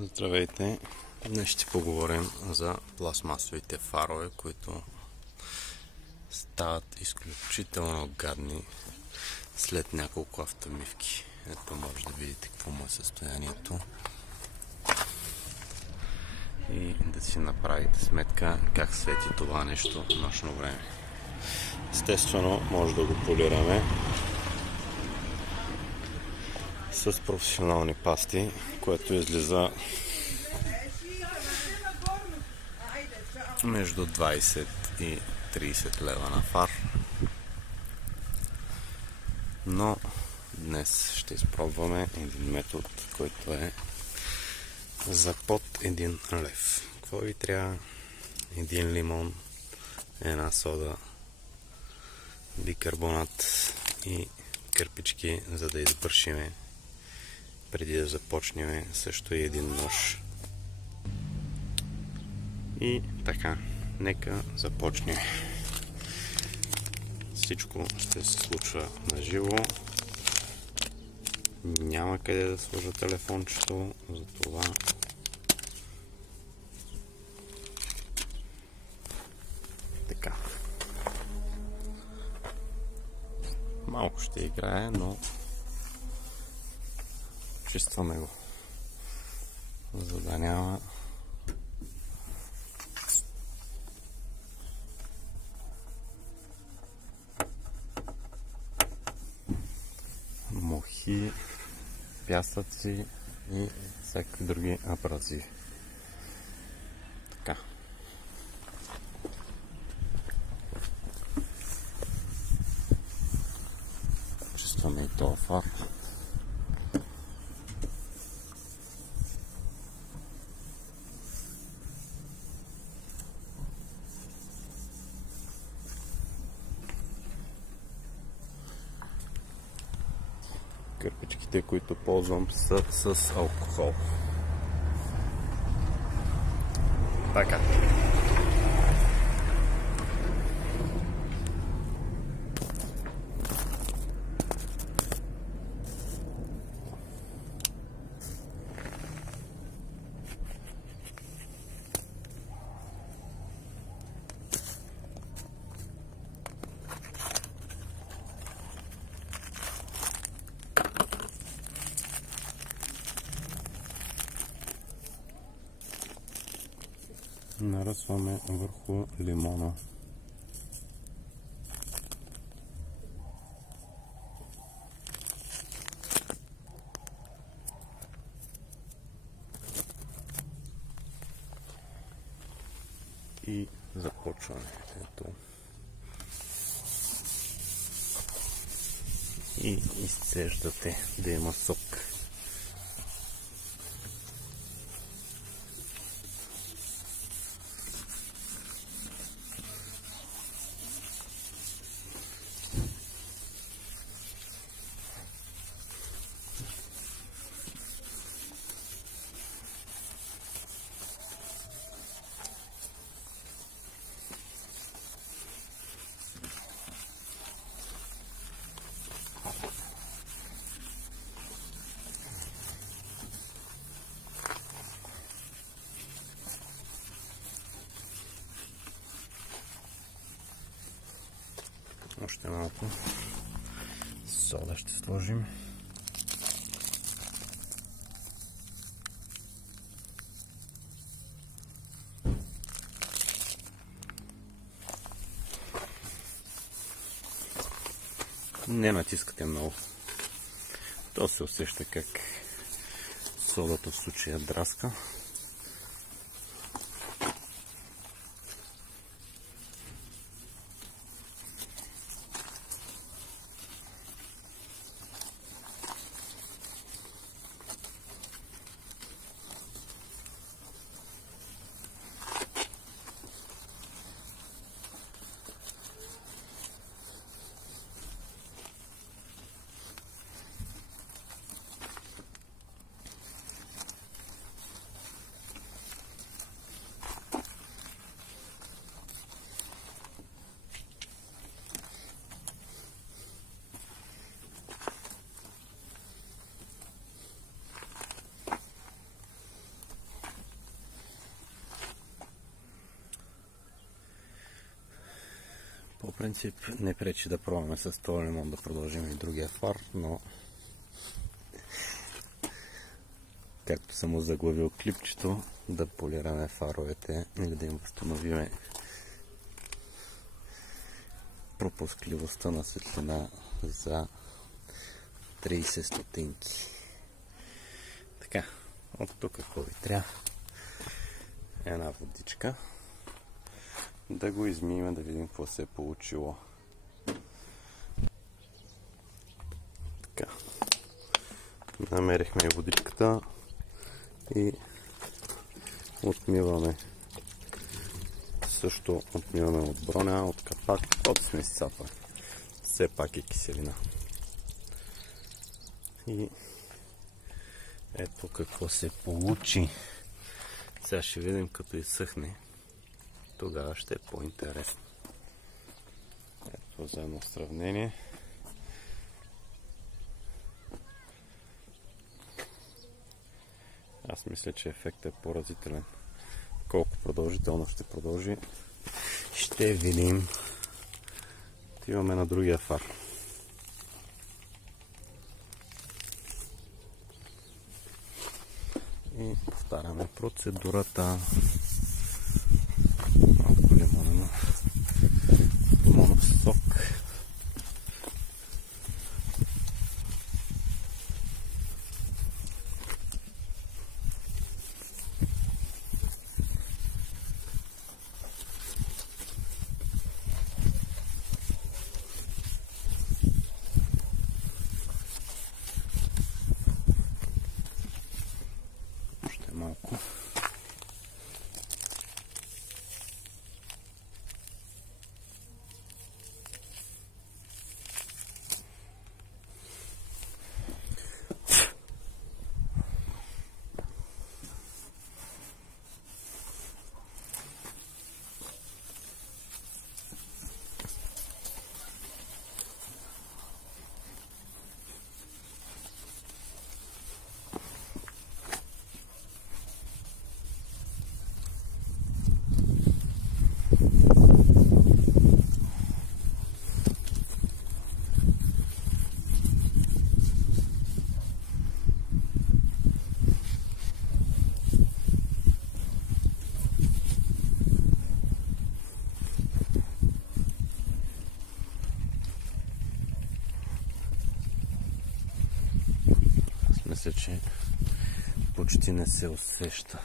Здравейте! Днес ще поговорим за пластмасовите фарове, които стават изключително гадни след няколко автомивки. Ето може да видите какво му е състоянието и да си направите сметка как свети това нещо нощно време. Естествено може да го полираме с професионални пасти, което излиза между 20 и 30 лева на фар. Но днес ще изпробваме един метод, който е за под 1 лев. Какво ви трябва? Един лимон, една сода, бикарбонат и кърпички, за да избършиме преди да започнем, също и един нож. И така, нека започнем. Всичко ще се случва на живо. Няма къде да сложа телефончето, затова така. Малко ще играе, но чувстваме го, за да няма мухи, пясъци и всякакви други абразиви. Така. Чувстваме и този фар. Кърпичките, които ползвам, са с алкохол. Така. Наръсваме върху лимона. И започваме. Ето. И изцеждате да има сок. Още малко сода ще сложим. Не натискате много. То се усеща как содата в случая драска. принцип не пречи да пробваме с този лимон да продължим и другия фар, но както съм озаглавил клипчето, да полираме фаровете или да им възстановиме пропускливостта на светлина за 30 стотинки. Така, от тук какво ви трябва? Една водичка. Да го измием, да видим какво се е получило. Така. Намерихме водичката и отмиваме. Също отмиваме от броня, от капак, от сме изцапали. Все пак е киселина. И ето какво се получи. Сега ще видим като изсъхне. Тогава ще е по-интересно. Ето за едно сравнение. Аз мисля, че ефектът е поразителен. Колко продължително ще продължи, ще видим. Отиваме на другия фар. И повтаряме процедурата. Малко лимонов сок. Още малко. Мисля, че почти не се усеща.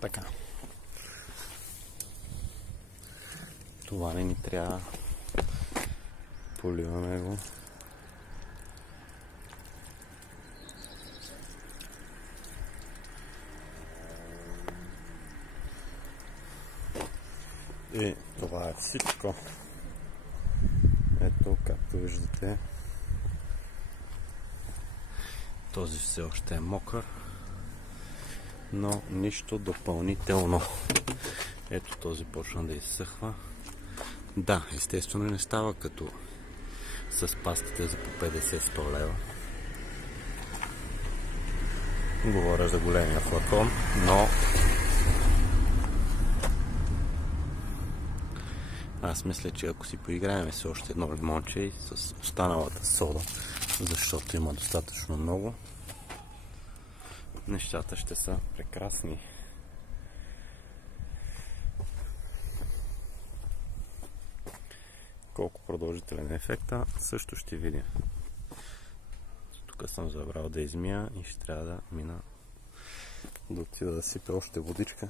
Така. Това не ни трябва. Поливаме го. И това е всичко. Ето, както виждате, този все още е мокър, но нищо допълнително. Ето този почна да изсъхва. Да, естествено не става като с пастите за по 50-100 лева. Говоря за големия флакон, но аз мисля, че ако си поиграем с още едно лимонче и с останалата сода, защото има достатъчно много, нещата ще са прекрасни. Колко продължителен е ефекта, също ще видим. Тук съм забрал да измия и ще трябва да мина да отида да сипя още водичка.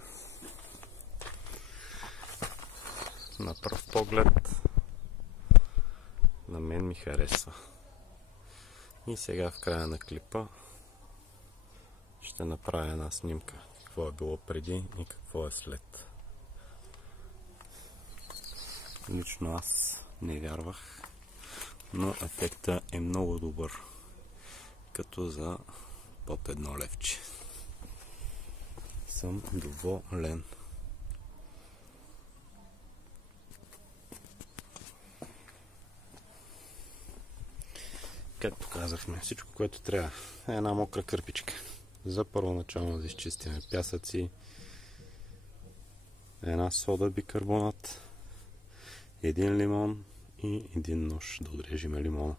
На пръв поглед На мен ми харесва. И сега в края на клипа ще направя една снимка. Какво е било преди и какво е след. Лично аз не вярвах, но ефектът е много добър. Като за под 1 левче. Съм доволен. Както казахме, всичко, което трябва е една мокра кърпичка. За първоначално да изчистиме пясъци, една сода бикарбонат, един лимон и един нож да отрежем лимона.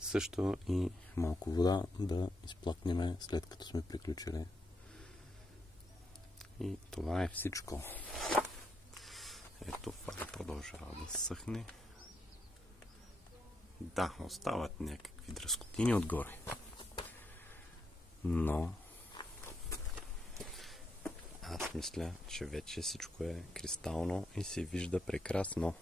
Също и малко вода да изплакнем след като сме приключили. И това е всичко. Ето, това продължава да съхне. Да, остават някакви дръскотини отгоре. Но аз мисля, че вече всичко е кристално и се вижда прекрасно.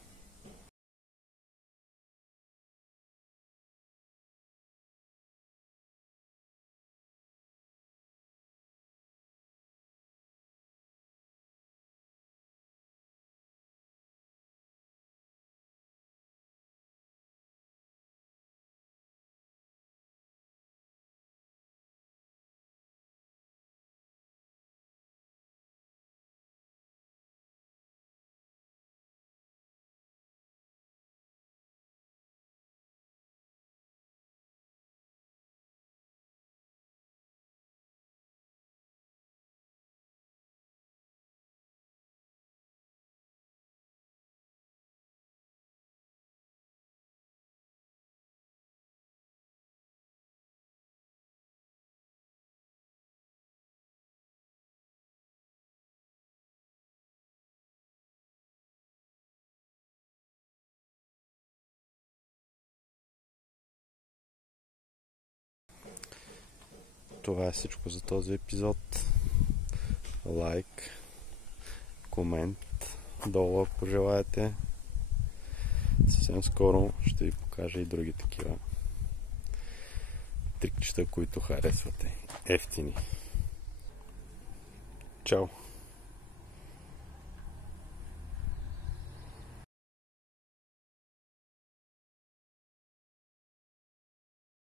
Това е всичко за този епизод. Лайк, комент долу, ако желаете. Съвсем скоро ще ви покажа и други такива трикчета, които харесвате. Ефтини. Чао!